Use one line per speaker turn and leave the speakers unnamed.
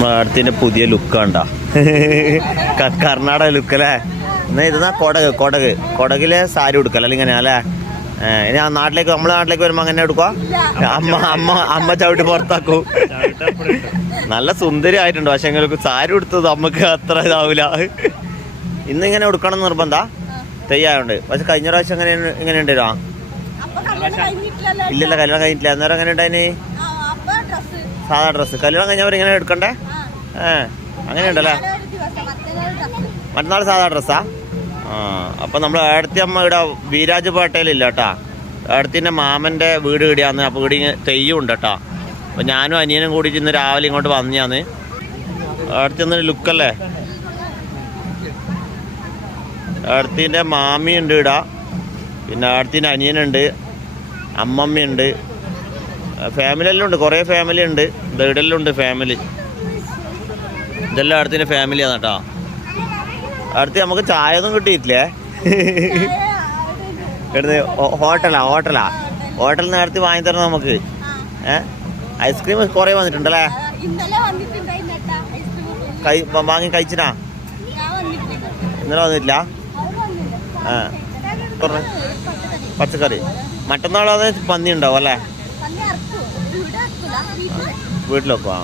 മാഡത്തിന്റെ പുതിയ ലുക്ക് കണ്ട കർണാടക ലുക്ക് അല്ലേ? എന്നാൽ ഇതെന്നാ കൊടക് കൊടക്. കൊടകിലെ സാരി ഉടുക്കല ഇങ്ങനെ അല്ലേ? ഇനി ആ നാട്ടിലേക്ക് നമ്മളെ നാട്ടിലേക്ക് വരുമ്പോൾ അങ്ങനെ എടുക്കുവാ അമ്മ അമ്മ അമ്മ ചവിട്ടി പുറത്താക്കൂ. നല്ല സുന്ദരി ആയിട്ടുണ്ട് പക്ഷെ എங்களுக்கு സാരി ഉടുത്തത് അമ്മയ്ക്ക് അത്ര ഇതാവില്ല ഇന്നിങ്ങനെ ഉടുക്കണം നിർബന്ധ? തെയ്യാറുണ്ട് പക്ഷെ കഴിഞ്ഞ പ്രാവശ്യം എങ്ങനെ ഇങ്ങനെ ഉണ്ടായിരുന്നു
ആ
ഇല്ലല്ല കല്യാണം കഴിഞ്ഞിട്ടില്ല. അന്നേരം എങ്ങനെ ഉണ്ടായിന്? സാധാ ഡ്രസ്സ്. കല്യാണം കഴിഞ്ഞവർ ഇങ്ങനെ എടുക്കണ്ടേ? ഏ അങ്ങനെ ഉണ്ടല്ലേ
ഒരു ദിവസം മറ്റന്നാൾ
സാധാ ഡ്രസ്സാ? ആ അപ്പൊ നമ്മൾ ഏടത്തി അമ്മ ഇവിടെ വീരാജ് പേട്ടയിലില്ല കേട്ടാ. ഏടത്തിന്റെ മാമന്റെ വീട് ഇവിടെയാന്ന് അപ്പൊ ഇവിടെ തെയ്യം ഉണ്ട് കേട്ടാ. അപ്പൊ ഞാനും അനിയനും കൂടി ഇന്ന് രാവിലെ ഇങ്ങോട്ട് വന്നാന്ന് ഏടത്തി ഒന്നൊരു ലുക്കല്ലേ? ഏടത്തിന്റെ മാമിയുണ്ട് ഇടാ പിന്നെ ഏടത്തിന്റെ അനിയനുണ്ട് അമ്മമ്മയുണ്ട്. ഫാമിലി എല്ലാം ഉണ്ട് കുറേ ഫാമിലി ഉണ്ട്. ഇതെല്ലാം ഉണ്ട് ഫാമിലി ഇതെല്ലാം അടുത്തിന്റെ ഫാമിലിയാണ് കേട്ടോ. അടുത്ത് നമുക്ക് ചായ ഒന്നും കിട്ടിയിട്ടില്ലേ? ഇവിടുന്ന് ഹോട്ടലാ ഹോട്ടലാ. ഹോട്ടലിൽ അടുത്ത് വാങ്ങി തരണം നമുക്ക്. ഏഹ് ഐസ്ക്രീം കുറേ വന്നിട്ടുണ്ടല്ലേ? കൈ വാങ്ങി കഴിച്ചിനാ ഇന്നലെ വന്നിട്ടില്ല? ആ. പച്ചക്കറി. മറ്റന്നാളത് പന്നി ഉണ്ടാവും അല്ലേ? വീട്ടിലൊക്കെ